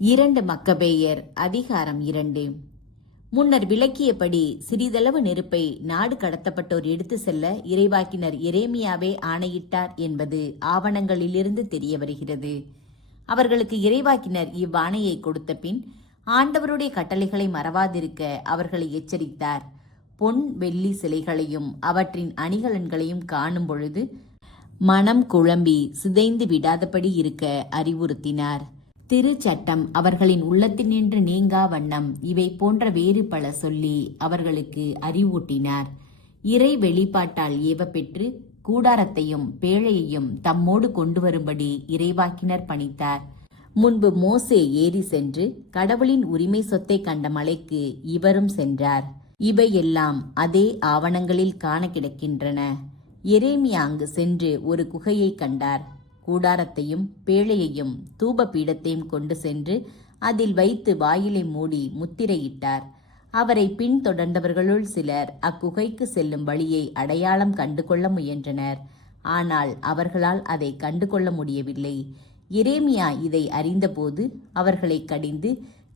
2 மக்கபேயர் அதிகாரம் 2. முன்னர் விளக்கியபடி சிறிதளவு நெருப்பை நாடு கடத்தப்பட்டோர் எடுத்து செல்ல இறைவாக்கினர் எரேமியாவே ஆணையிட்டார் என்பது ஆவணங்களிலிருந்து தெரிய வருகிறது. அவர்களுக்கு இறைவாக்கினர் இவ்வாணையை கொடுத்த பின் ஆண்டவருடைய கட்டளைகளை மறவாதிருக்க அவர்களை எச்சரித்தார். பொன் வெள்ளி சிலைகளையும் அவற்றின் அணிகலன்களையும் காணும் பொழுது மனம் குழம்பி சிதைந்து விடாதபடி இருக்க அறிவுறுத்தினார். திருச்சட்டம் அவர்களின் உள்ளத்தினின்று நீங்கா வண்ணம் இவை போன்ற வேறு பல சொல்லி அவர்களுக்கு அறிவூட்டினார். இறை வெளிப்பாட்டால் ஏவப்பெற்று கூடாரத்தையும் பேழையையும் தம்மோடு கொண்டு வரும்படி இறைவாக்கினர் பணித்தார். முன்பு மோசே ஏறி சென்று கடவுளின் உரிமை சொத்தை கண்ட மலைக்கு இவரும் சென்றார். இவையெல்லாம் அதே ஆவணங்களில் காண கிடக்கின்றன. எரேமியா அங்கு சென்று ஒரு குகையை கண்டார். கூடாரத்தையும் பேழையையும் தூப பீடத்தையும் கொண்டு சென்று அதில் வைத்து வாயிலை மூடி முத்திரையிட்டார். அவரை பின்தொடர்ந்தவர்களுள் சிலர் அக்குகைக்கு செல்லும் வழியை அடையாளம் கண்டுகொள்ள முயன்றனர். ஆனால் அவர்களால் அதை கண்டுகொள்ள முடியவில்லை. எரேமியா இதை அறிந்தபோது அவர்களை கடிந்து,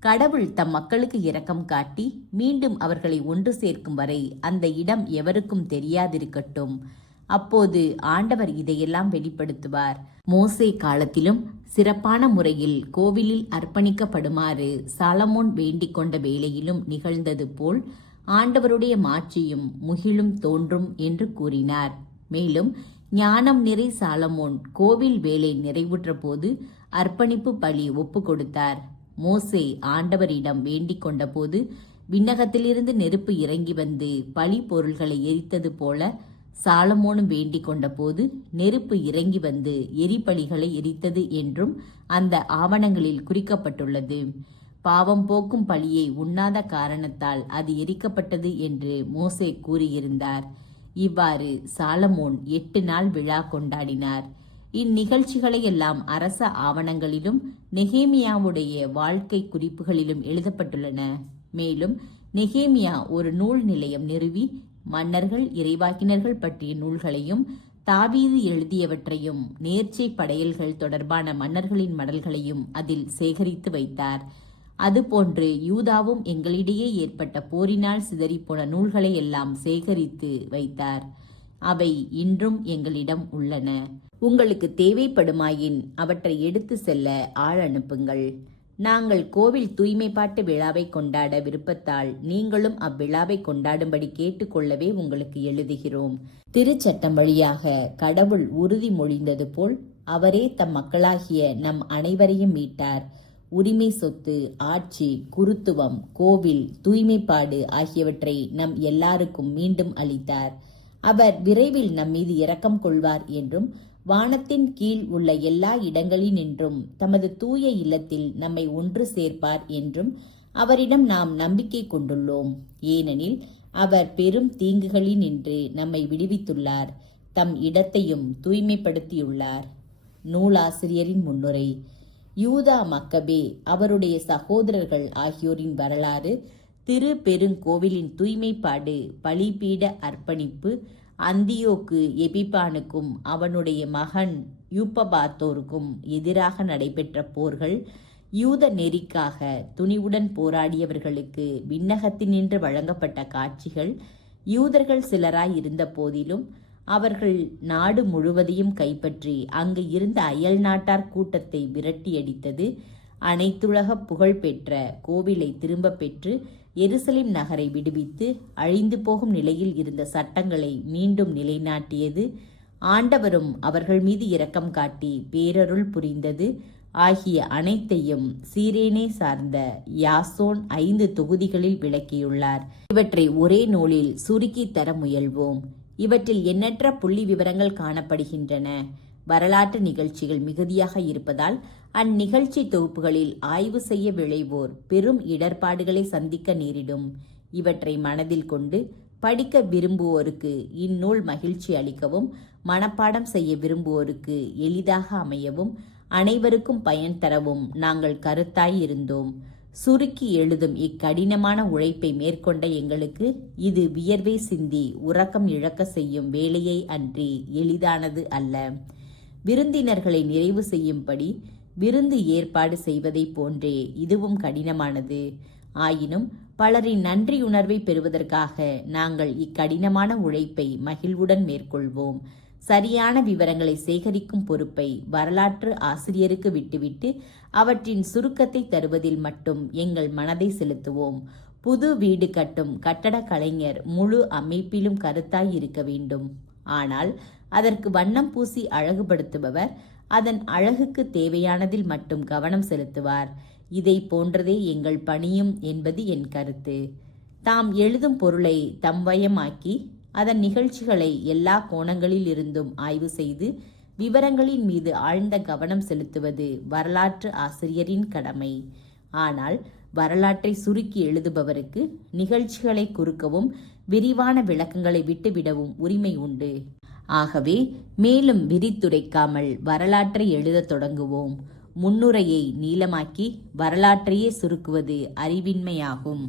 கடவுள் தம் மக்களுக்கு இரக்கம் காட்டி மீண்டும் அவர்களை ஒன்று சேர்க்கும் வரை அந்த இடம் எவருக்கும் தெரியாதிருக்கட்டும். அப்போது ஆண்டவர் இதையெல்லாம் வெளிப்படுத்துவார். மோசே காலத்திலும் சிறப்பான முறையில் கோவிலில் அர்ப்பணிக்கப்படுமாறு சாலமோன் வேண்டிக் கொண்ட வேளையிலும் நிகழ்ந்தது போல் ஆண்டவருடைய மாட்சியும் முகிலும் தோன்றும் என்று கூறினார். மேலும் ஞானம் நிறை சாலமோன் கோவில் வேலை நிறைவுற்ற போது அர்ப்பணிப்பு பலி ஒப்பு கொடுத்தார். மோசே ஆண்டவரிடம் வேண்டிக் கொண்ட போது விண்ணகத்திலிருந்து நெருப்பு இறங்கி வந்து பலி பொருள்களை எரித்தது போல சாலமோனும் வேண்டிக் கொண்ட போது நெருப்பு இறங்கி வந்து எரிபலிகளை எரித்தது என்றும் அந்த ஆவணங்களில் குறிக்கப்பட்டுள்ளது. பாவம் போக்கும் பலியை உண்ணாத காரணத்தால் அது எரிக்கப்பட்டது என்று மோசே கூறியிருந்தார். இவ்வாறு சாலமோன் 8 நாள் விழா கொண்டாடினார். இந்நிகழ்ச்சிகளையெல்லாம் அரச ஆவணங்களிலும் நெகேமியாவுடைய வாழ்க்கை குறிப்புகளிலும் எழுதப்பட்டுள்ளன. மேலும் நெகேமியா ஒரு நூல் நிலையம் நிறுவி மன்னர்கள் இறைவாக்கினர்கள் பற்றிய நூல்களையும் தாவீது எழுதியவற்றையும் நேர்ச்சை படையல்கள் தொடர்பான மன்னர்களின் மடல்களையும் அதில் சேகரித்து வைத்தார். அதுபோன்று யூதாவும் எங்களிடையே ஏற்பட்ட போரினால் சிதறிப்போன நூல்களை எல்லாம் சேகரித்து வைத்தார். அவை இன்றும் எங்களிடம் உள்ளன. உங்களுக்கு தேவைப்படுமாயின் அவற்றை எடுத்து செல்ல ஆள் அனுப்புங்கள். நாங்கள் கோவில் தூய்மைப்பாட்டு விழாவை கொண்டாட விருப்பத்தால் நீங்களும் அவ்விழாவை கொண்டாடும்படி கேட்டுக்கொள்ளவே உங்களுக்கு எழுதுகிறோம். திருச்சட்டம் வழியாக கடவுள் உறுதி மொழிந்தது போல் அவரே தம் மக்களாகிய நம் அனைவரையும் மீட்டார். உரிமை சொத்து, ஆட்சி, குருத்துவம், கோவில், தூய்மைப்பாடு ஆகியவற்றை நம் எல்லாருக்கும் மீண்டும் அளித்தார். அவர் விரைவில் நம் மீது இரக்கம் கொள்வார் என்றும் வானத்தின் கீழ் உள்ள எல்லா இடங்களினின்றும் தமது தூய இல்லத்தில் நம்மை ஒன்று சேர்ப்பார் என்றும் அவரிடம் நாம் நம்பிக்கை கொண்டுள்ளோம். ஏனெனில் அவர் பெரும் தீங்குகளினின்று நம்மை விடுவித்துள்ளார், தம் இடத்தையும் தூய்மைப்படுத்தியுள்ளார். நூலாசிரியரின் முன்னுரை. யூதா மக்கபே அவருடைய சகோதரர்கள் ஆகியோரின் வரலாறு, திரு பெருங்கோவிலின் தூய்மைப்பாடு, பலிபீட அர்ப்பணிப்பு, அந்தியோக்கு எபிபானுக்கும் அவனுடைய மகன் யூப்பபாத்தோருக்கும் எதிராக நடைபெற்ற போர்கள், யூத நெறிக்காக துணிவுடன் போராடியவர்களுக்கு விண்ணகத்தினின்று வழங்கப்பட்ட காட்சிகள், யூதர்கள் சிலராய் இருந்த போதிலும் அவர்கள் நாடு முழுவதையும் கைப்பற்றி அங்கு இருந்த அயல் நாட்டார் கூட்டத்தை விரட்டியடித்தது, அனைத்துலக புகழ்பெற்ற கோவிலை திரும்ப பெற்று எருசலேம் நகரை விடுவித்து அழிந்து போகும் நிலையில் இருந்த சட்டங்களை மீண்டும் நிலைநாட்டியது, ஆண்டவரும் அவர்கள் மீது இரக்கம் காட்டி பேரருள் புரிந்தது ஆகிய அனைத்தையும் சீரேனே சார்ந்த யாசோன் 5 தொகுதிகளில் விளக்கியுள்ளார். இவற்றை ஒரே நூலில் சுருக்கி தர முயல்வோம். இவற்றில் எண்ணற்ற புள்ளி விவரங்கள் காணப்படுகின்றன. வரலாற்று நிகழ்ச்சிகள் மிகுதியாக இருப்பதால் அந்நிகழ்ச்சி தொகுப்புகளில் ஆய்வு செய்ய விளைவோர் பெரும் இடர்பாடுகளை சந்திக்க நேரிடும். இவற்றை மனதில் கொண்டு படிக்க விரும்புவோருக்கு இந்நூல் மகிழ்ச்சி அளிக்கவும், மனப்பாடம் செய்ய விரும்புவோருக்கு எளிதாக அமையவும், அனைவருக்கும் பயன் தரவும் நாங்கள் கருத்தாய் இருந்தோம். சுருக்கி எழுதும் இக்கடினமான உழைப்பை மேற்கொண்ட எங்களுக்கு இது வியர்வை சிந்தி உறக்கம் இழக்க செய்யும் வேலையை அன்றி எளிதானது அல்ல. விருந்தினர்களை நிறைவு செய்யும்படி விருந்து ஏற்பாடு செய்வதைப் போன்றே இதுவும் கடினமானது. ஆயினும் பலரின் நன்றியுணர்வை பெறுவதற்காக நாங்கள் இக்கடினமான உழைப்பை மகிழ்வுடன் மேற்கொள்வோம். சரியான விவரங்களை சேகரிக்கும் பொறுப்பை வரலாற்று ஆசிரியருக்கு விட்டுவிட்டு அவற்றின் சுருக்கத்தை தருவதில் மட்டும் எங்கள் மனதை செலுத்துவோம். புது வீடு கட்டும் கட்டடக் கலைஞர் முழு அமைப்பிலும் கருத்தாய் இருக்க வேண்டும். ஆனால் அதற்கு வண்ணம் பூசி அழகுபடுத்துபவர் அதன் அழகுக்கு தேவையானதில் மட்டும் கவனம் செலுத்துவார். இதை போன்றதே எங்கள் பணியும் என்பது என் கருத்து. தாம் எழுதும் பொருளை தம்வயமாக்கி அதன் நிகழ்ச்சிகளை எல்லா கோணங்களில் இருந்தும் ஆய்வு செய்து விவரங்களின் மீது ஆழ்ந்த கவனம் செலுத்துவது வரலாற்று ஆசிரியரின் கடமை. ஆனால் வரலாற்றை சுருக்கி எழுதுபவருக்கு நிகழ்ச்சிகளை குறுக்கவும் விரிவான விளக்கங்களை விட்டுவிடவும் உரிமை உண்டு. ஆகவே மேலும் விரித்துரைக்காமல் வரலாற்றை எழுதத் தொடங்குவோம். முன்னுரையை நீளமாக்கி வரலாற்றையே சுருக்குவது அறிவின்மையாகும்.